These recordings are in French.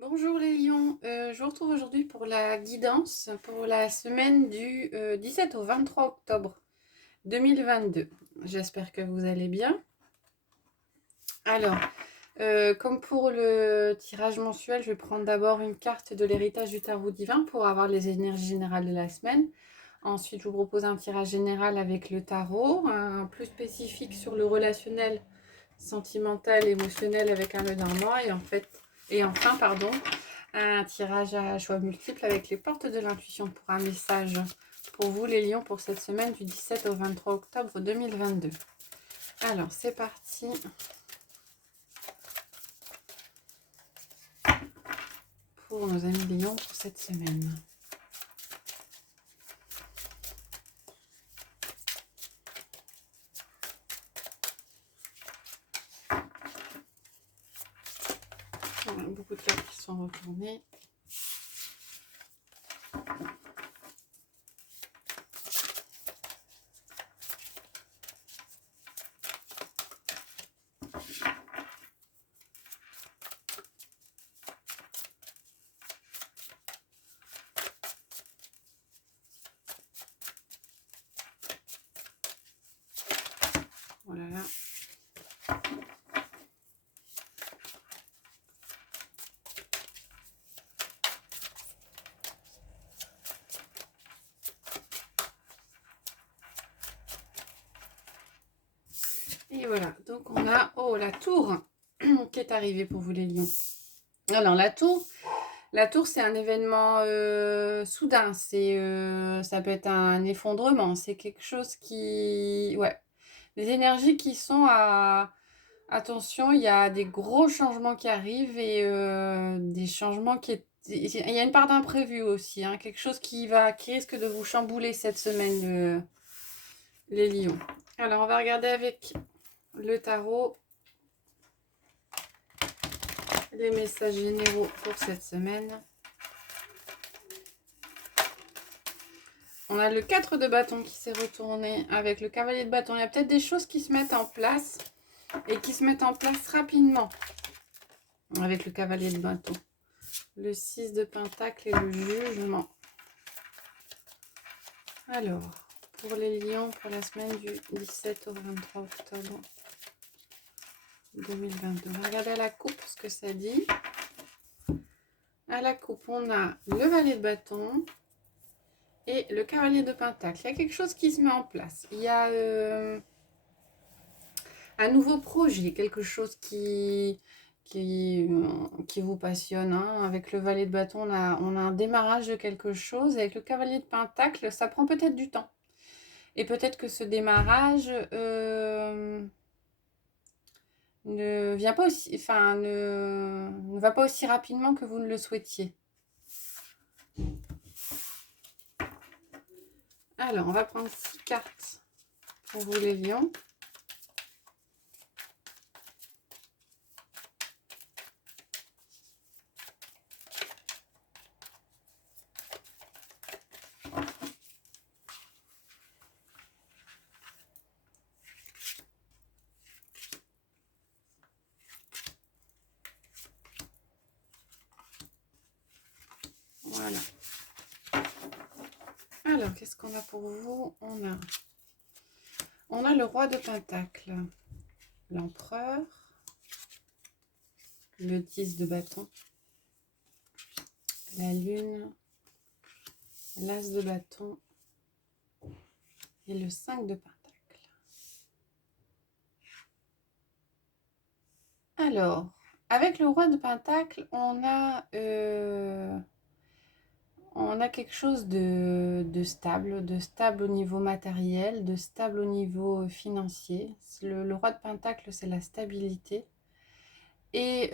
Bonjour les lions, je vous retrouve aujourd'hui pour la guidance pour la semaine du 17 au 23 octobre 2022. J'espère que vous allez bien. Alors, comme pour le tirage mensuel, je vais prendre d'abord une carte de l'héritage du tarot divin pour avoir les énergies générales de la semaine. Ensuite, je vous propose un tirage général avec le tarot, un plus spécifique sur le relationnel, sentimental, émotionnel avec un le normand et enfin, un tirage à choix multiples avec les portes de l'intuition pour un message pour vous les lions pour cette semaine du 17 au 23 octobre 2022. Alors c'est parti pour nos amis lions pour cette semaine. On a beaucoup de cartes qui sont retournées. Oh là là. Et voilà, donc on a la tour qui est arrivée pour vous les lions. Alors la tour c'est un événement soudain, ça peut être un effondrement, c'est quelque chose qui... Ouais, des énergies qui sont à... Attention, il y a des gros changements qui arrivent et des changements Il y a une part d'imprévu aussi, hein, quelque chose qui risque de vous chambouler cette semaine, les lions. Alors, on va regarder avec le tarot les messages généraux pour cette semaine. On a le 4 de bâton qui s'est retourné avec le cavalier de bâton. Il y a peut-être des choses qui se mettent en place et qui se mettent en place rapidement avec le cavalier de bâton. Le 6 de pentacle et le jugement. Alors, pour les lions, pour la semaine du 17 au 23 octobre 2022. On va regarder à la coupe ce que ça dit. À la coupe, on a le valet de bâton et le cavalier de pentacle. Il y a quelque chose qui se met en place. Il y a un nouveau projet, quelque chose qui vous passionne, hein. Avec le valet de bâton, on a un démarrage de quelque chose. Avec le cavalier de pentacle, ça prend peut-être du temps. Et peut-être que ce démarrage ne vient pas aussi, enfin, ne va pas aussi rapidement que vous ne le souhaitiez. Alors, on va prendre 6 cartes pour vous les lions. Voilà. Alors, qu'est-ce qu'on a pour vous? On a le roi de pentacle, l'empereur, le 10 de bâton, la lune, l'as de bâton et le 5 de pentacle. Alors, avec le roi de pentacle, on a quelque chose de stable au niveau matériel, de stable au niveau financier. Le roi de pentacle, c'est la stabilité. Et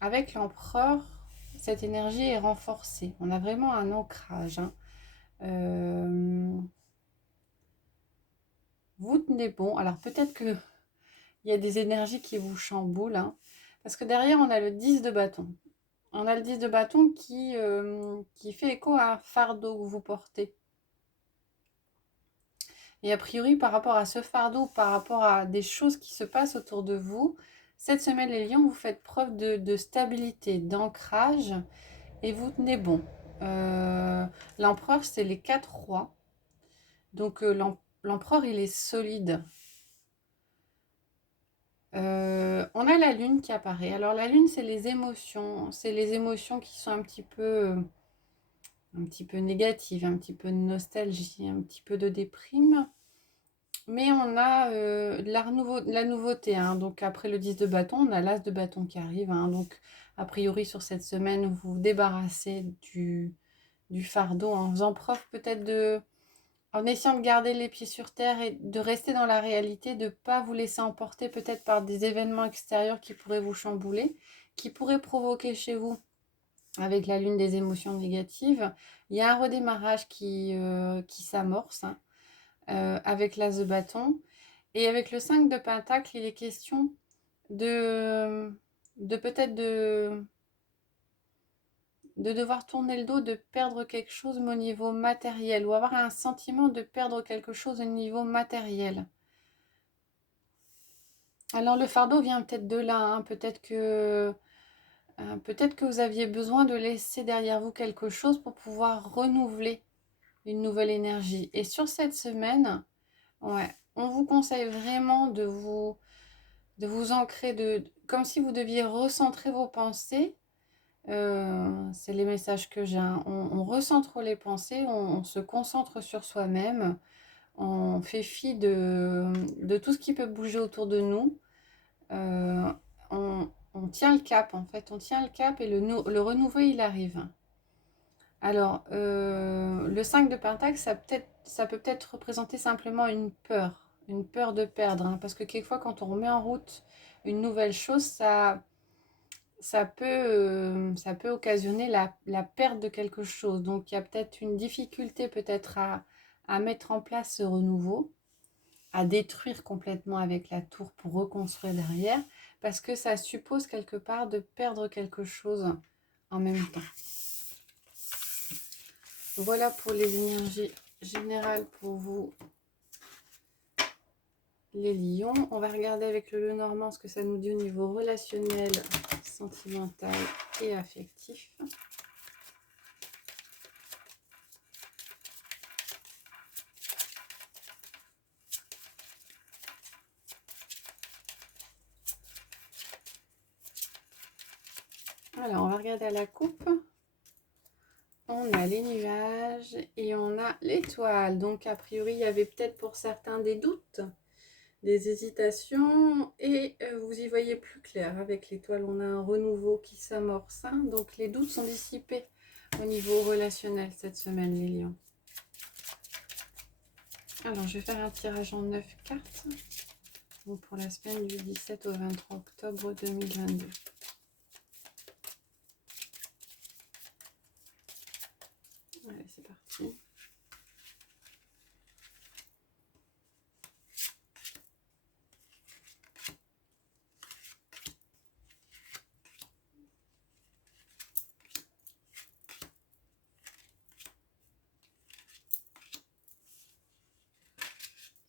avec l'empereur, cette énergie est renforcée. On a vraiment un ancrage, hein. Vous tenez bon. Alors peut-être qu'il y a des énergies qui vous chamboulent, hein, parce que derrière, on a le 10 de bâton. On a le 10 de bâton qui fait écho à un fardeau que vous portez. Et a priori, par rapport à ce fardeau, par rapport à des choses qui se passent autour de vous, Cette semaine, les lions, vous faites preuve de stabilité, d'ancrage et vous tenez bon. L'empereur, c'est les 4 rois. Donc l'empereur, il est solide. On a la lune qui apparaît. Alors la lune, c'est les émotions. C'est les émotions qui sont un petit peu négatives, un petit peu de nostalgie, un petit peu de déprime. Mais on a de la nouveauté, hein. Donc après le 10 de bâton, on a l'as de bâton qui arrive, hein. Donc a priori sur cette semaine, vous vous débarrassez du fardeau en faisant preuve peut-être en essayant de garder les pieds sur terre et de rester dans la réalité, de ne pas vous laisser emporter peut-être par des événements extérieurs qui pourraient vous chambouler, qui pourraient provoquer chez vous, avec la lune, des émotions négatives. Il y a un redémarrage qui s'amorce, hein, avec l'as de bâton. Et avec le 5 de pentacle, il est question de peut-être de devoir tourner le dos, de perdre quelque chose au niveau matériel, ou avoir un sentiment de perdre quelque chose au niveau matériel. Alors le fardeau vient peut-être de là, hein. Peut-être que vous aviez besoin de laisser derrière vous quelque chose pour pouvoir renouveler une nouvelle énergie. Et sur cette semaine, ouais, on vous conseille vraiment de vous ancrer, comme si vous deviez recentrer vos pensées. C'est les messages que j'ai, hein. On recentre les pensées, on se concentre sur soi-même, on fait fi de tout ce qui peut bouger autour de nous. Euh, on tient le cap, en fait, on tient le cap et le renouveau, il arrive. Alors, le 5 de Pentacle, ça peut peut-être représenter simplement une peur de perdre, hein, parce que quelquefois, quand on remet en route une nouvelle chose, ça peut occasionner la perte de quelque chose. Donc, il y a peut-être une difficulté peut-être à mettre en place ce renouveau, à détruire complètement avec la tour pour reconstruire derrière, parce que ça suppose quelque part de perdre quelque chose en même temps. Voilà pour les énergies générales pour vous, les lions. On va regarder avec le Lenormand ce que ça nous dit au niveau relationnel, sentimental et affectif. Alors, on va regarder à la coupe. On a les nuages et on a l'étoile. Donc, a priori, il y avait peut-être pour certains des doutes, des hésitations, et vous y voyez plus clair. Avec l'étoile, on a un renouveau qui s'amorce, hein. Donc, les doutes sont dissipés au niveau relationnel cette semaine, les lions. Alors, je vais faire un tirage en 9 cartes pour la semaine du 17 au 23 octobre 2022. Allez, c'est parti.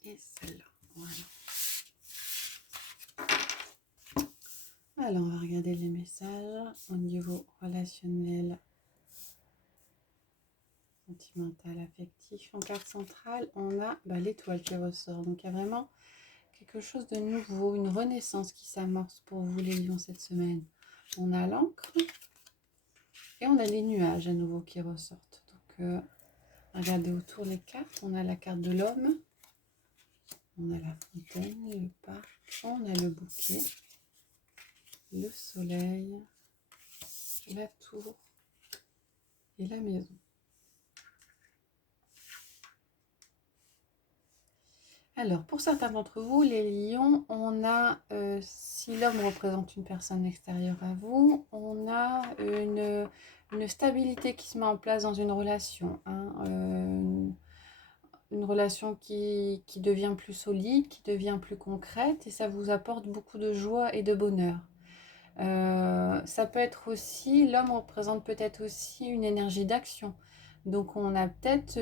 Et celle-là, voilà. Alors, on va regarder les messages au niveau relationnel, sentimental, affectif. En carte centrale, on a l'étoile qui ressort. Donc, il y a vraiment quelque chose de nouveau, une renaissance qui s'amorce pour vous, les lions, cette semaine. On a l'encre et on a les nuages à nouveau qui ressortent. Donc, regardez autour les cartes. On a la carte de l'homme, on a la fontaine, le parc, on a le bouquet, le soleil, la tour et la maison. Alors, pour certains d'entre vous, les lions, on a, si l'homme représente une personne extérieure à vous, on a une stabilité qui se met en place dans une relation, hein, une relation qui devient plus solide, qui devient plus concrète, et ça vous apporte beaucoup de joie et de bonheur. Ça peut être aussi, l'homme représente peut-être aussi une énergie d'action. Donc on a peut-être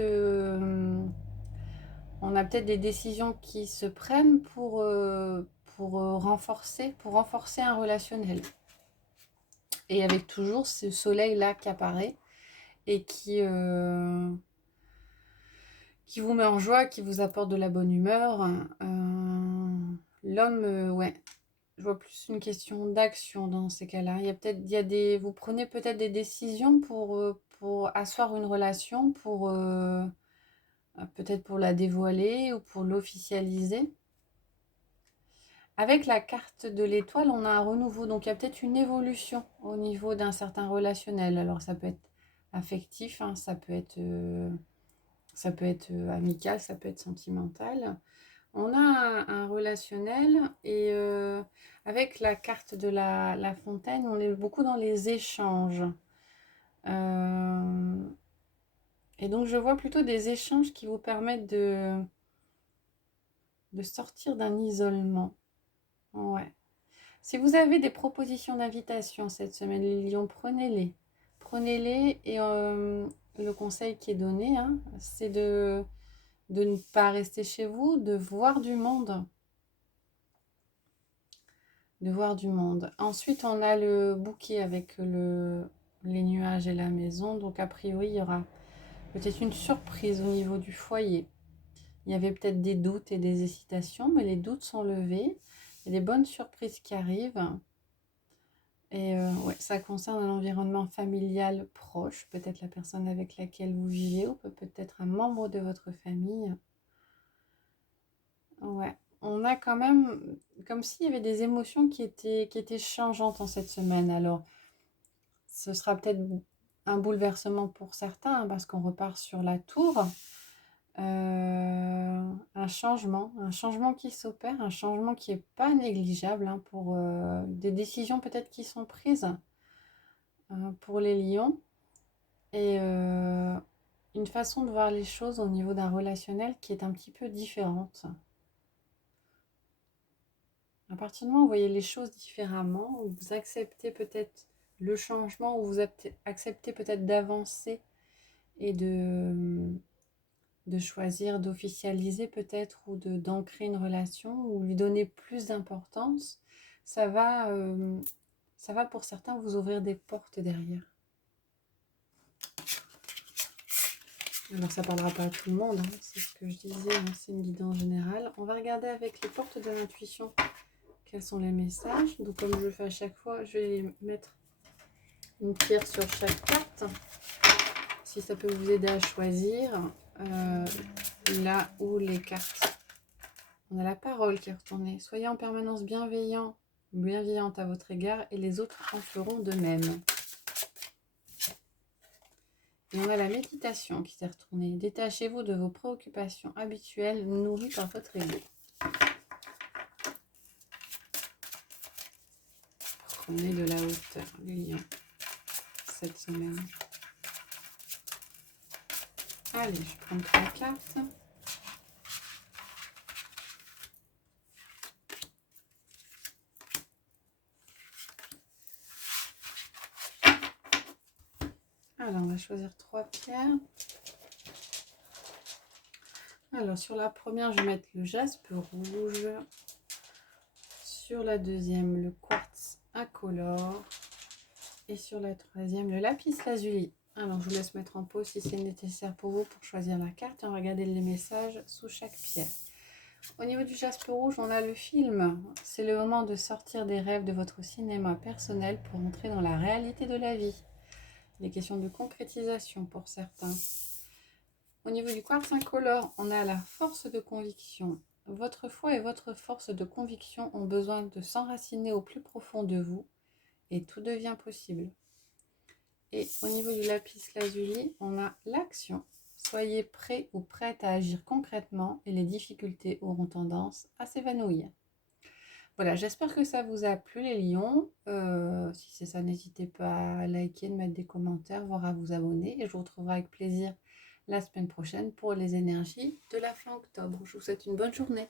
des décisions qui se prennent pour renforcer un relationnel. Et avec toujours ce soleil-là qui apparaît et qui vous met en joie, qui vous apporte de la bonne humeur. L'homme, ouais, je vois plus une question d'action dans ces cas-là. Vous prenez peut-être des décisions pour asseoir une relation, peut-être pour la dévoiler ou pour l'officialiser. Avec la carte de l'étoile, on a un renouveau, donc il y a peut-être une évolution au niveau d'un certain relationnel. Alors ça peut être affectif, hein, ça peut être amical, ça peut être sentimental. On a un relationnel et avec la carte de la fontaine, on est beaucoup dans les échanges. Et donc je vois plutôt des échanges qui vous permettent de sortir d'un isolement. Ouais. Si vous avez des propositions d'invitation cette semaine, les lions, prenez-les. Prenez-les et le conseil qui est donné, hein, c'est de ne pas rester chez vous, de voir du monde. De voir du monde. Ensuite, on a le bouquet avec les nuages et la maison. Donc, a priori, il y aura peut-être une surprise au niveau du foyer. Il y avait peut-être des doutes et des hésitations, mais les doutes sont levés. Il y a des bonnes surprises qui arrivent. Et ouais, ça concerne un environnement familial proche, peut-être la personne avec laquelle vous vivez ou peut-être un membre de votre famille. Ouais, on a quand même comme s'il y avait des émotions qui étaient changeantes en cette semaine. Alors, ce sera peut-être un bouleversement pour certains, hein, parce qu'on repart sur la tour. Un changement qui s'opère, un changement qui n'est pas négligeable, hein, pour des décisions peut-être qui sont prises pour les lions. Et une façon de voir les choses au niveau d'un relationnel qui est un petit peu différente. À partir du moment où vous voyez les choses différemment, où vous acceptez peut-être le changement, où vous acceptez peut-être d'avancer et de choisir d'officialiser peut-être ou d'ancrer une relation ou lui donner plus d'importance, ça va pour certains vous ouvrir des portes derrière. Alors ça ne parlera pas à tout le monde, hein, c'est ce que je disais, hein, c'est une guidance générale. On va regarder avec les portes de l'intuition quels sont les messages. Donc comme je le fais à chaque fois, je vais mettre une pierre sur chaque carte. Si ça peut vous aider à choisir, là où les cartes. On a la parole qui est retournée. Soyez en permanence bienveillante à votre égard et les autres en feront de même. Et on a la méditation qui s'est retournée. Détachez-vous de vos préoccupations habituelles nourries par votre ego. Prenez de la hauteur, les lions, cette semaine. Allez, je prends 3 cartes. Alors, on va choisir 3 pierres. Alors, sur la première, je vais mettre le jaspe rouge. Sur la deuxième, le quartz incolore. Et sur la troisième, le lapis lazuli. Alors, je vous laisse mettre en pause si c'est nécessaire pour vous pour choisir la carte. On va regarder les messages sous chaque pierre. Au niveau du jaspe rouge, on a le film. C'est le moment de sortir des rêves de votre cinéma personnel pour entrer dans la réalité de la vie. Des questions de concrétisation pour certains. Au niveau du quartz incolore, on a la force de conviction. Votre foi et votre force de conviction ont besoin de s'enraciner au plus profond de vous et tout devient possible. Et au niveau du lapis lazuli, on a l'action. Soyez prêts ou prêtes à agir concrètement et les difficultés auront tendance à s'évanouir. Voilà, j'espère que ça vous a plu les lions. Si c'est ça, n'hésitez pas à liker, de mettre des commentaires, voire à vous abonner. Et je vous retrouverai avec plaisir la semaine prochaine pour les énergies de la fin octobre. Je vous souhaite une bonne journée.